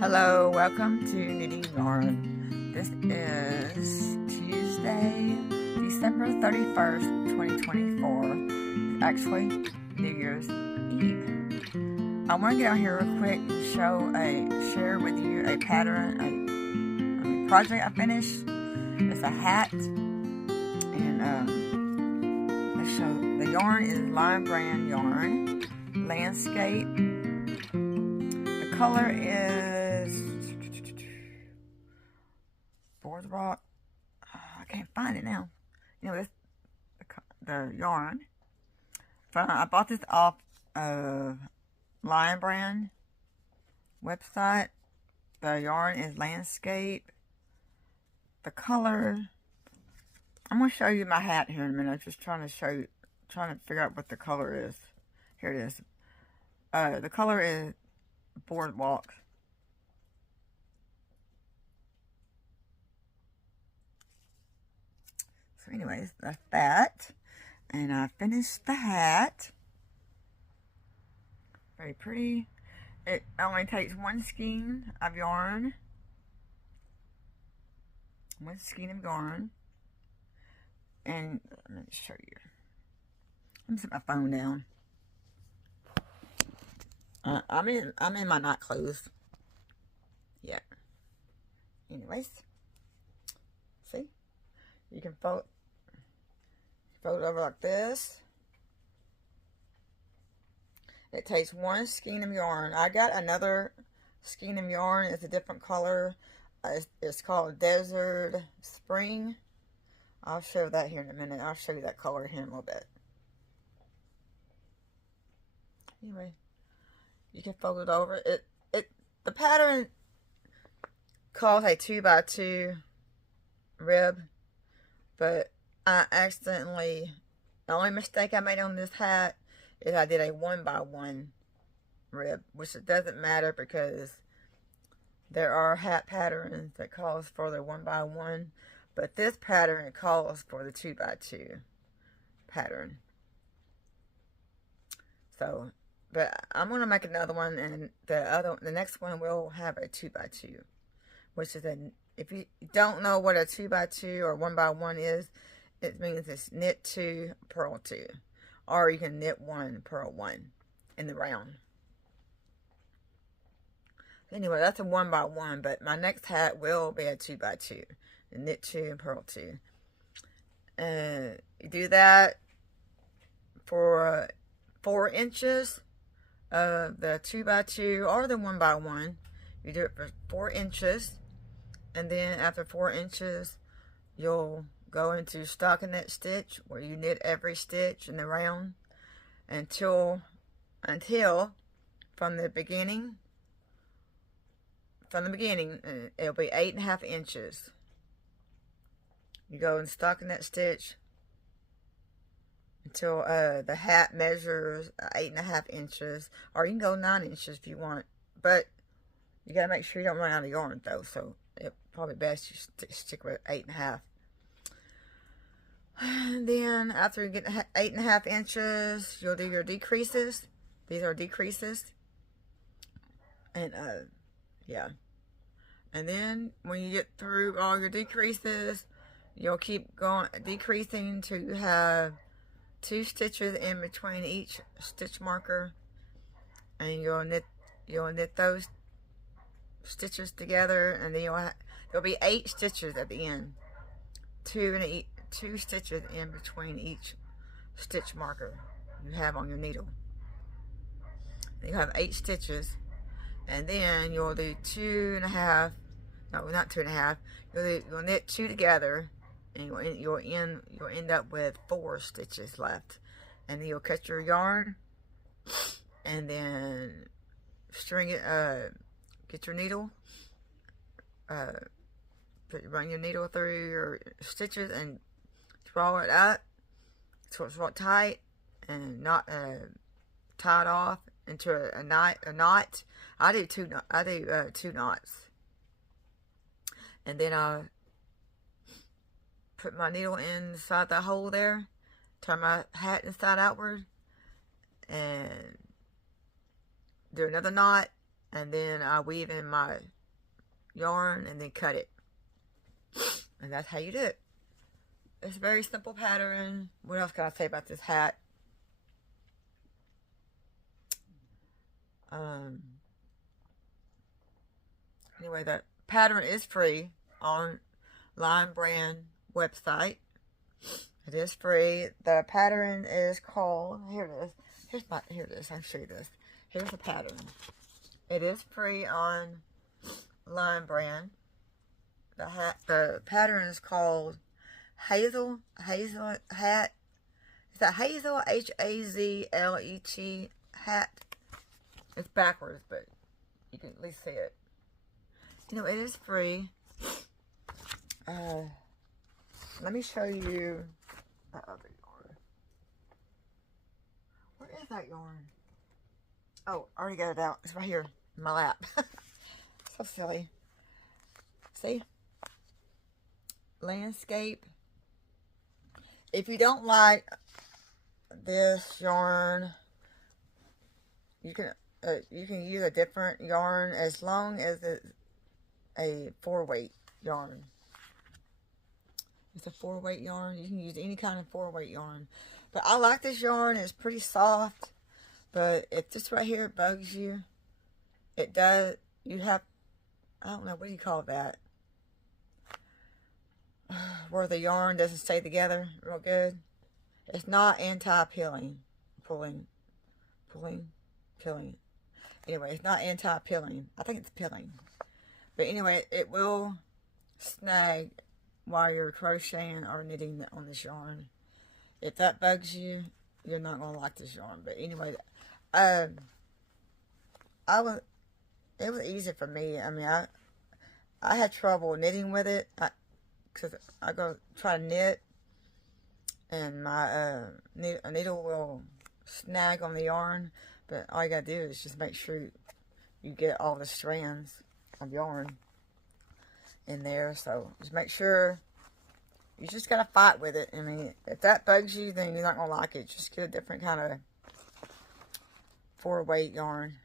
Hello, welcome to Knitting Yarn. This is Tuesday, December 31st, 2024. It's actually New Year's Eve. I want to get on here real quick and share with you a pattern, a project I finished. It's a hat, and let's show. The yarn is Lion Brand yarn, landscape. The color is boardwalk. I can't find it now. You know, this the yarn. I bought this off of Lion Brand website. The yarn is landscape. The color. I'm gonna show you my hat here in a minute. I'm just trying to figure out what the color is. Here it is. The color is boardwalk. So anyways, that's that. And I finished the hat. Very pretty. It only takes one skein of yarn. One skein of yarn. And let me show you. Let me set my phone down. I'm in my night clothes. Yeah. Anyways, see, you can fold it over like this. It takes one skein of yarn. I got another skein of yarn. It's a different color. It's called Desert Spring. I'll show that here in a minute. I'll show you that color here in a little bit. Anyway, you can fold it over. The pattern calls a 2x2 rib, but I accidentally, the only mistake I made on this hat is I did a 1x1 rib, which it doesn't matter because there are hat patterns that calls for the 1x1, but this pattern calls for the 2x2 pattern. So, but I'm going to make another one, and the next one will have a 2x2, which is if you don't know what a 2x2 or 1x1 is, it means it's knit 2, purl 2, or you can knit 1, purl 1 in the round. Anyway, that's a 1x1, but my next hat will be a 2x2, knit 2 and purl 2. You do that for 4 inches. The 2x2 or the 1x1, you do it for 4 inches, and then after 4 inches you'll go into stockinette stitch, where you knit every stitch in the round until from the beginning it'll be 8.5 inches. You go in stockinette stitch until the hat measures 8.5 inches, or you can go 9 inches if you want, but you gotta make sure you don't run out of yarn though, so it's probably best you stick with 8.5. And then after you get 8.5 inches, you'll do your decreases. These are decreases, and yeah, and then when you get through all your decreases, you'll keep going decreasing till you have 2 stitches in between each stitch marker, and you'll knit those stitches together, and then there'll be 8 stitches at the end, 2 stitches in between each stitch marker you have on your needle. You have 8 stitches, and then you'll do 2.5. No, not 2.5. You'll knit 2 together. And you'll end up with 4 stitches left, and then you'll cut your yarn, and then string it. Get your needle. Run your needle through your stitches and draw it up so it's real tight, and not tie it off into a knot. I do 2 knots, and then I'll put my needle inside the hole there, turn my hat inside outward, and do another knot, and then I weave in my yarn and then cut it. And that's how you do it. It's a very simple pattern. What else can I say about this hat? Anyway, the pattern is free on Line Brand website. It is free. The pattern is called, here it is. Here it is. I'll show you this. Here's the pattern. It is free on Line Brand. The pattern is called Hazel hat. Is that Hazel? Hazlet hat. It's backwards, but you can at least see it. You know, it is free. Let me show you that other yarn. Where is that yarn? Oh, I already got it out. It's right here in my lap. So silly. See? Landscape. If you don't like this yarn, you can use a different yarn as long as it's a 4-weight yarn. It's a 4-weight yarn. You can use any kind of 4-weight yarn. But I like this yarn. It's pretty soft. But if this right here bugs you, it does. You have, I don't know, what do you call that? Where the yarn doesn't stay together real good. It's not anti-pilling. Pilling. Anyway, it's not anti-pilling. I think it's pilling. But anyway, it will snag while you're crocheting or knitting on this yarn. If that bugs you, you're not going to like this yarn. But anyway, it was easy for me. I mean, I had trouble knitting with it. Because I go try to knit, and my needle will snag on the yarn. But all you gotta do is just make sure you get all the strands of yarn in there. So just make sure. You just gotta fight with it. I mean, if that bugs you, then you're not gonna like it. Just get a different kind of 4-weight yarn.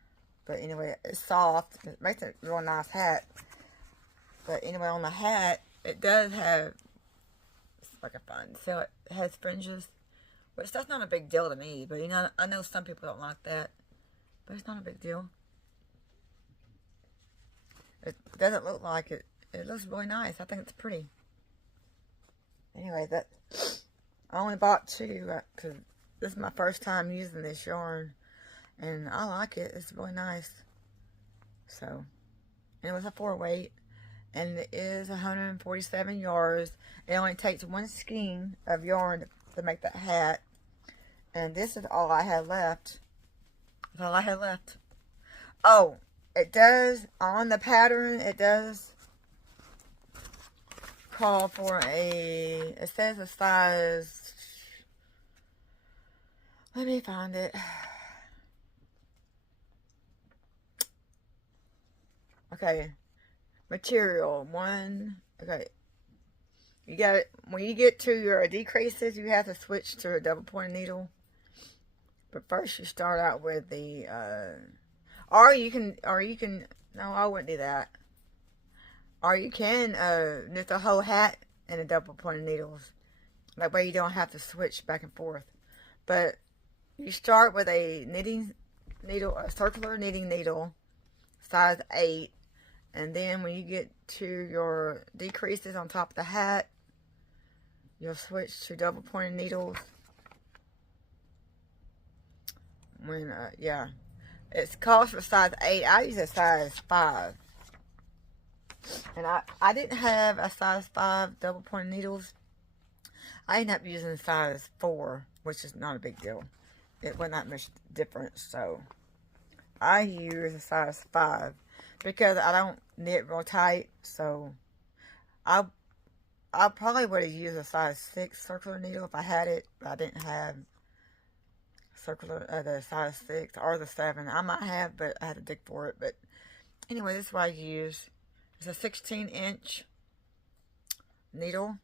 But anyway, it's soft. It makes a real nice hat. But anyway, on the hat, it does have, it's like a fun, so it has fringes, which that's not a big deal to me, but you know, I know some people don't like that, but it's not a big deal. It doesn't look like it. It looks really nice. I think it's pretty. Anyway, I only bought 2, because this is my first time using this yarn, and I like it. It's really nice. So, and it was a 4-weight. And it is 147 yards. It only takes 1 skein of yarn to make that hat. And this is all I had left. That's all I had left. Oh, it does, on the pattern, it does call for it says a size, let me find it. Okay. Material 1. Okay, you got it. When you get to your decreases, you have to switch to a double point needle. But first, you start out with the or you can no, I wouldn't do that. Or you can knit the whole hat in a double point needles. That way, you don't have to switch back and forth. But you start with a knitting needle, a circular knitting needle, size 8. And then when you get to your decreases on top of the hat, you'll switch to double pointed needles. When, yeah. It's calls for size 8. I use a size 5. And I didn't have a size 5 double pointed needles. I ended up using a size 4, which is not a big deal. It wasn't that much difference. So, I use a size 5. Because I don't knit real tight, so I probably would have used a size 6 circular needle if I had it, but I didn't have the size 6 or the 7. I might have, but I had to dig for it. But anyway, this is what I use. It's a 16-inch needle,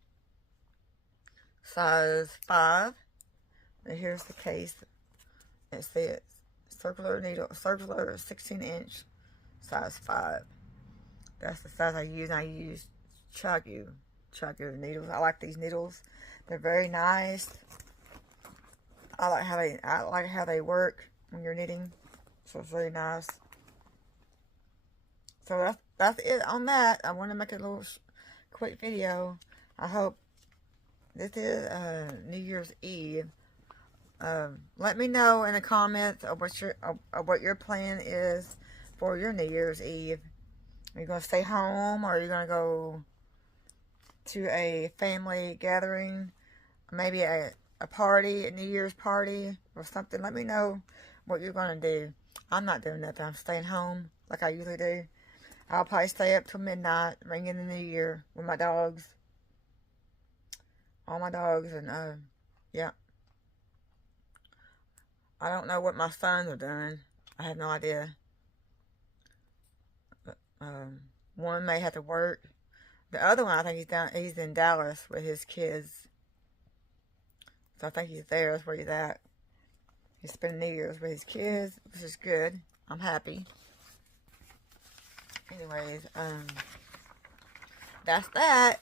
size 5. And here's the case. It's the circular needle, circular 16-inch. size 5. That's the size I use. And I use Chagu needles. I like these needles. They're very nice. I like how they work when you're knitting. So it's really nice. So that's it on that. I want to make a little quick video. I hope this is New Year's Eve. Let me know in the comments of what your plan is for your New Year's Eve. Are you going to stay home, or are you going to go to a family gathering? Maybe a party, a New Year's party or something? Let me know what you're going to do. I'm not doing nothing. I'm staying home like I usually do. I'll probably stay up till midnight, ring in the New Year with my dogs. All my dogs, and yeah. I don't know what my sons are doing. I have no idea. But, one may have to work. The other one, I think he's in Dallas with his kids. So I think he's there. That's where he's at. He's spending New Year's with his kids, which is good. I'm happy. Anyways, that's that.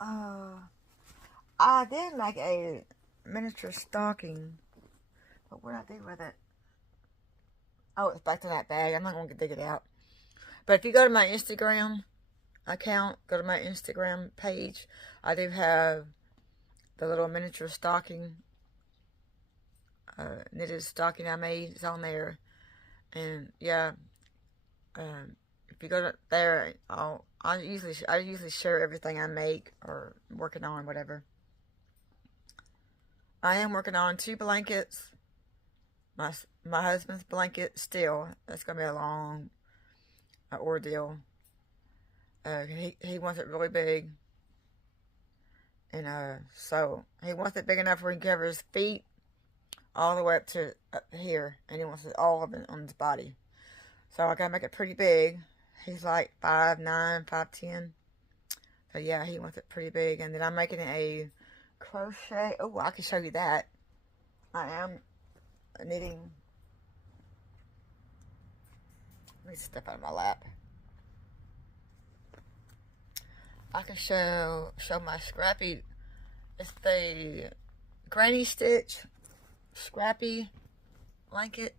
I did make a miniature stocking, but what did I do with it? Oh, it's back to that bag. I'm not going to dig it out. But if you go to my Instagram account, go to my Instagram page, I do have the little miniature stocking, knitted stocking I made. It's on there. And yeah, if you go to there, I usually share everything I make or working on, whatever. I am working on 2 blankets. My husband's blanket still. That's gonna be a long ordeal. He wants it really big, and so he wants it big enough where he can cover his feet all the way up to here, and he wants it all of it on his body. So I gotta make it pretty big. He's like 5'9", 5'10". So yeah, he wants it pretty big. And then I'm making a crochet. Oh, I can show you that. I am knitting. Let me step out of my lap. I can show my scrappy. It's the granny stitch scrappy blanket.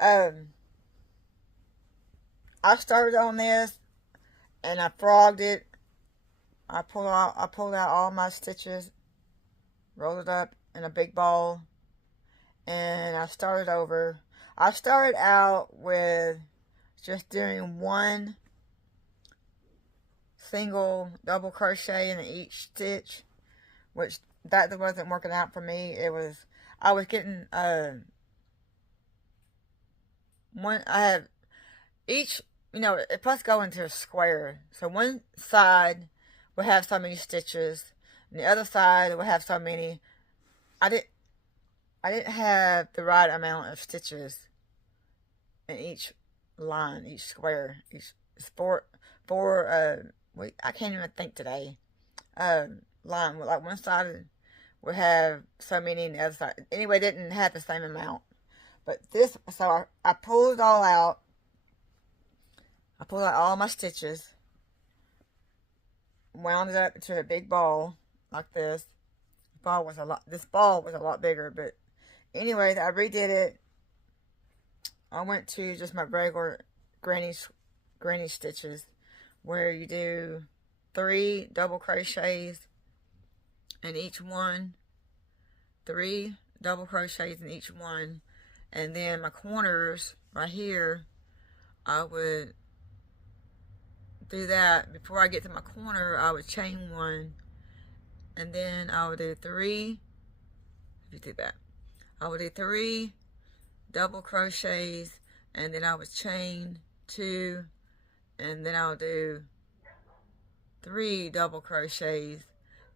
I started on this and I frogged it. I pulled out all my stitches, rolled it up in a big ball, and I started over. I started out with just doing 1 single double crochet in each stitch, which that wasn't working out for me. I was getting one. I had each, it must go into a square. So one side would have so many stitches, and the other side would have so many. I didn't have the right amount of stitches in each line, each square, each four. I can't even think today. Line, like one side would have so many, and the other side, anyway, didn't have the same amount. But this, so I pulled it all out. I pulled out all my stitches, wound it up into a big ball like this. This ball was a lot bigger, but anyways, I redid it. I went to just my regular granny stitches, where you do 3 double crochets in each one, 3 double crochets in each one, and then my corners right here, I would do that. Before I get to my corner, I would chain 1, and then I would do 3. If you do that, I would do 3 double crochets, and then I would chain 2, and then I would do 3 double crochets,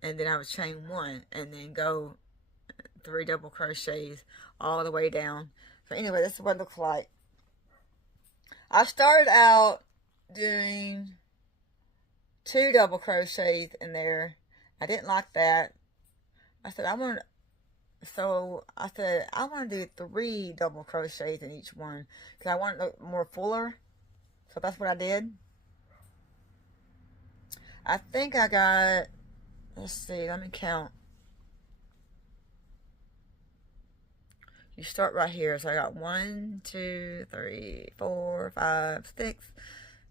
and then I would chain 1, and then go 3 double crochets all the way down. So anyway, this is what it looks like. I started out doing 2 double crochets in there. I didn't like that. I said, I want so I said, I want to do 3 double crochets in each one because I want it to look more fuller. So that's what I did. I think I got, let's see, let me count. You start right here. So I got 1, 2, 3, 4, 5, 6,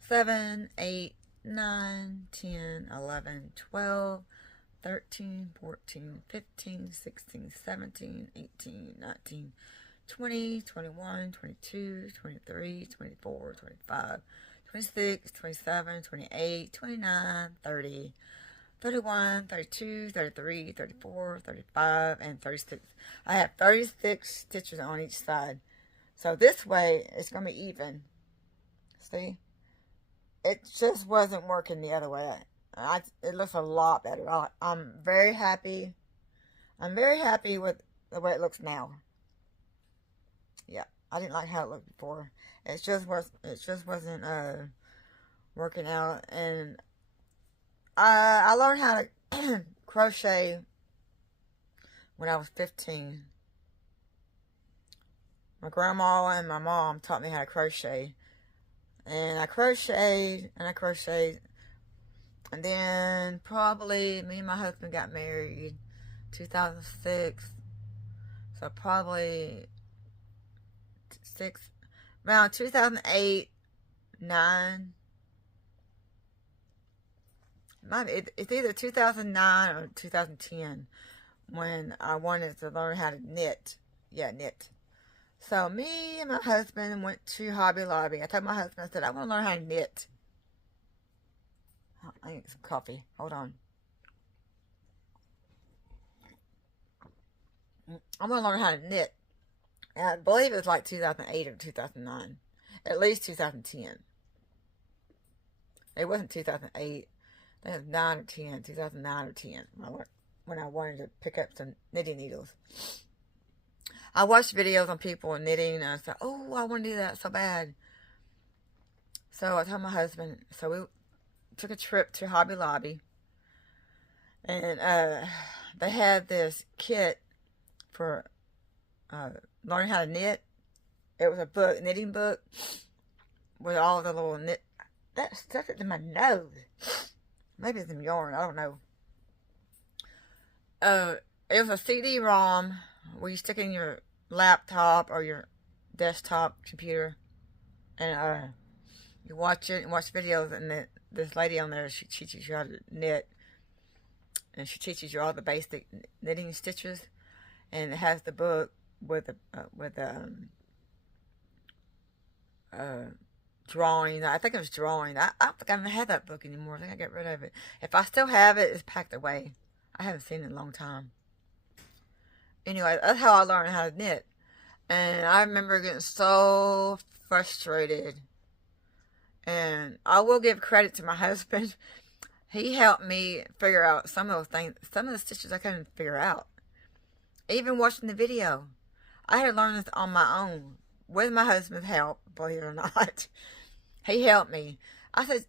7, 8, 9, 10, 11, 12, 13, 14, 15, 16, 17, 18, 19, 20, 21, 22, 23, 24, 25, 26, 27, 28, 29, 30, 31, 32, 33, 34, 35, and 36. I have 36 stitches on each side. So this way, it's going to be even. See? It just wasn't working the other way. It looks a lot better. I'm very happy. I'm very happy with the way it looks now. Yeah, I didn't like how it looked before. It just wasn't working out. And I learned how to crochet when I was 15. My grandma and my mom taught me how to crochet. And I crocheted, and I crocheted. And then probably me and my husband got married 2006. So probably around 2008, 9. It's either 2009 or 2010 when I wanted to learn how to knit. Yeah, knit. So me and my husband went to Hobby Lobby. I told my husband, I said, I want to learn how to knit. I need some coffee. Hold on. I'm going to learn how to knit. And I believe it was like 2008 or 2009. At least 2010. It wasn't 2008. I think it was 9 or 10. 2009 or 10. When I wanted to pick up some knitting needles. I watched videos on people knitting, and I said, oh, I want to do that so bad. So I told my husband, so we took a trip to Hobby Lobby, and they had this kit for learning how to knit. It was a book, knitting book, with all the little knit. That stuck it in my nose. Maybe it's some yarn, I don't know. It was a CD-ROM where you stick in your laptop or your desktop computer, and you watch it and watch videos, and this lady on there, she teaches you how to knit, and she teaches you all the basic knitting stitches, and it has the book with drawing. I think it was drawing. I don't think I even have that book anymore. I think I got rid of it. If I still have it, it's packed away. I haven't seen it in a long time. Anyway, that's how I learned how to knit. And I remember getting so frustrated. And I will give credit to my husband. He helped me figure out some of those things, some of the stitches I couldn't figure out. Even watching the video. I had to learn this on my own, with my husband's help, believe it or not. He helped me. I said,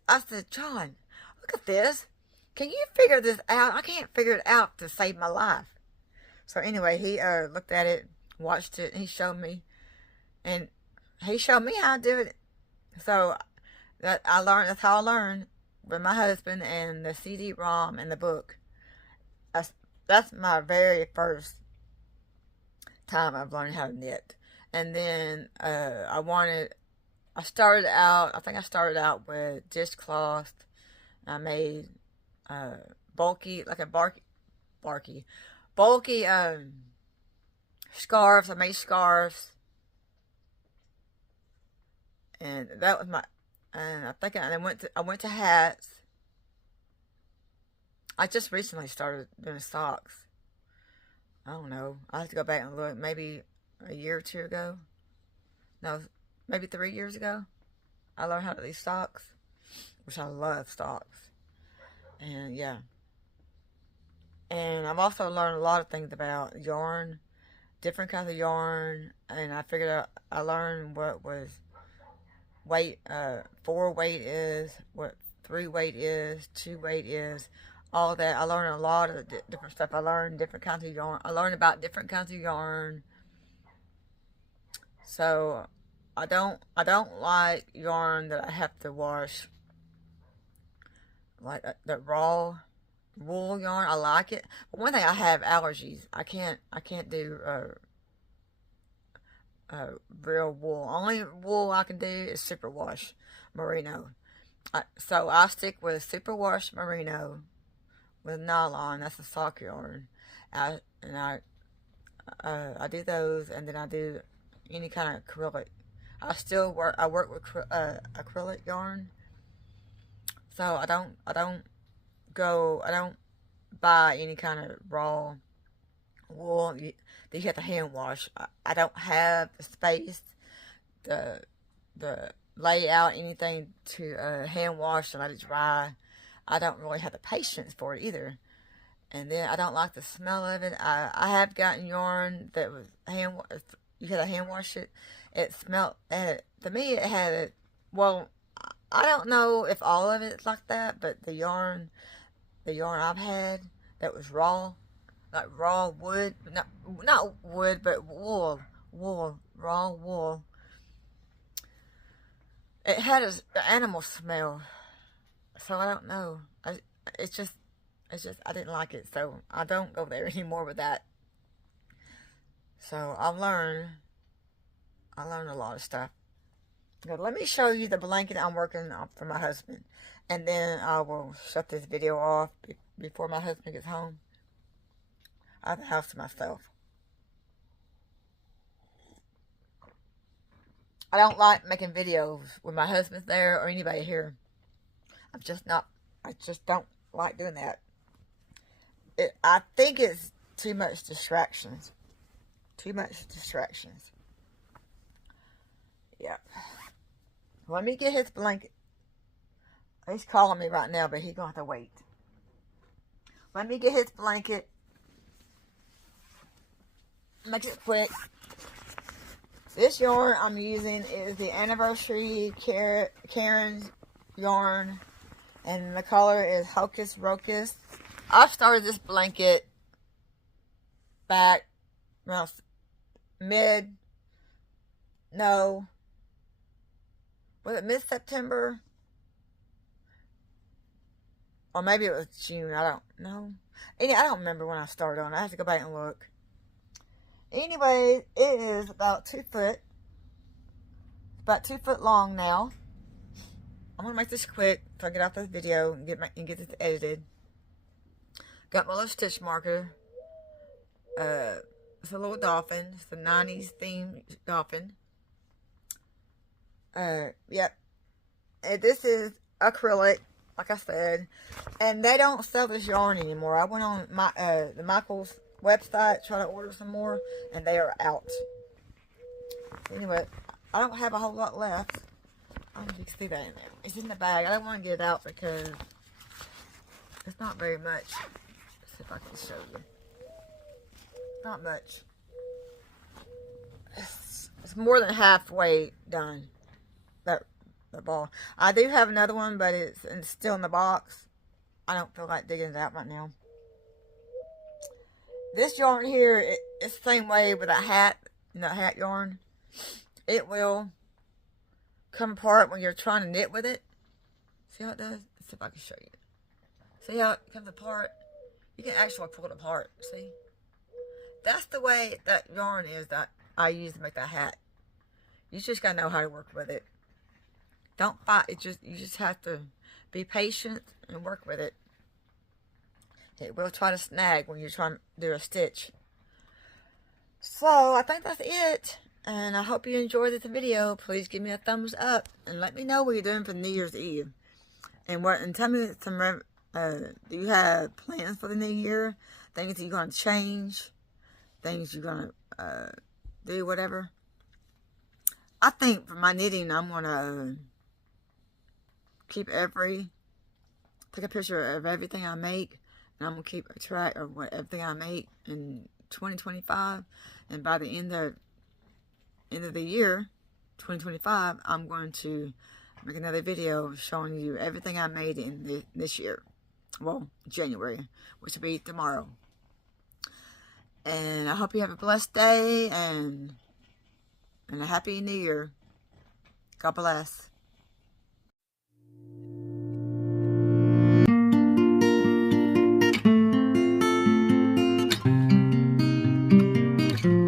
John, look at this. Can you figure this out? I can't figure it out to save my life. So anyway, he looked at it, watched it, and he showed me. And he showed me how to do it. So that's how I learned with my husband and the CD-ROM and the book. That's my very first time I've learned how to knit. And then I started out with dishcloth. I made bulky scarves. I made scarves, and that was I went to hats. I just recently started doing socks. I don't know. I have to go back and look. Maybe a year or two ago. No, maybe 3 years ago. I learned how to do socks, which I love socks. And yeah. And I've also learned a lot of things about yarn, different kinds of yarn, and I learned what was weight, 4 weight is, what 3 weight is, 2 weight is. all that. I learned a lot of different stuff. I learned different kinds of yarn. I learned about different kinds of yarn. So I don't like yarn that I have to wash, like the raw wool yarn. I like it, but one thing, I have allergies. I can't do real wool. Only wool I can do is superwash merino. So I stick with superwash merino with nylon. That's a sock yarn. I do those, and then I do any kind of acrylic. I work with acrylic yarn. So I don't buy any kind of raw wool that you have to hand wash. I don't have the space, the layout, anything to hand wash and let it dry. I don't really have the patience for it either. And then I don't like the smell of it. I have gotten yarn that was you had to hand wash it. It smelled, to me it had, well, I don't know if all of it's like that, but the yarn I've had that was raw, like raw wood, not wood, but raw wool. It had an animal smell, so I don't know. It's just, I didn't like it, so I don't go there anymore with that. So I learned a lot of stuff. Now, let me show you the blanket I'm working on for my husband, and then I will shut this video off before my husband gets home. I have the house to myself. I don't like making videos when my husband's there or anybody here. I just don't like doing that. I think it's too much distractions. Too much distractions. Yep. Let me get his blanket. He's calling me right now, but he's going to have to wait. Let me get his blanket. Make it quick. This yarn I'm using is the Anniversary Karen's yarn. And the color is Hocus Rocus. I started this blanket back around was it mid-September? Or maybe it was June. I don't know. I don't remember when I started on it. I have to go back and look. Anyway, it is about 2 foot. About 2 foot long now. I'm going to make this quick so I get off this video and get this edited. Got my little stitch marker. It's a little dolphin. It's the 90s themed dolphin. Yep. And this is acrylic, like I said. And they don't sell this yarn anymore. I went on the Michael's website, try to order some more, and they are out. Anyway, I don't have a whole lot left. I don't know if you can see that in there. It's in the bag. I don't want to get it out because it's not very much. Let's see if I can show you. Not much. It's more than halfway done. The ball. I do have another one, but it's still in the box. I don't feel like digging it out right now. This yarn here, it's the same way with a hat, hat yarn. It will come apart when you're trying to knit with it. See how it does? Let's see if I can show you. See how it comes apart? You can actually pull it apart. See? That's the way that yarn is that I use to make that hat. You just gotta know how to work with it. Don't fight. You just have to be patient and work with it. It will try to snag when you're trying to do a stitch. So I think that's it. And I hope you enjoyed this video. Please give me a thumbs up and let me know what you're doing for New Year's Eve. And tell me some. Do you have plans for the new year? Things that you're gonna change? Things you're gonna do? Whatever. I think for my knitting, I'm gonna take a picture of everything I make, and I'm gonna keep a track of everything I make in 2025. And by the end of the year, 2025, I'm going to make another video showing you everything I made in this year. Well, January, which will be tomorrow. And I hope you have a blessed day and a happy new year. God bless.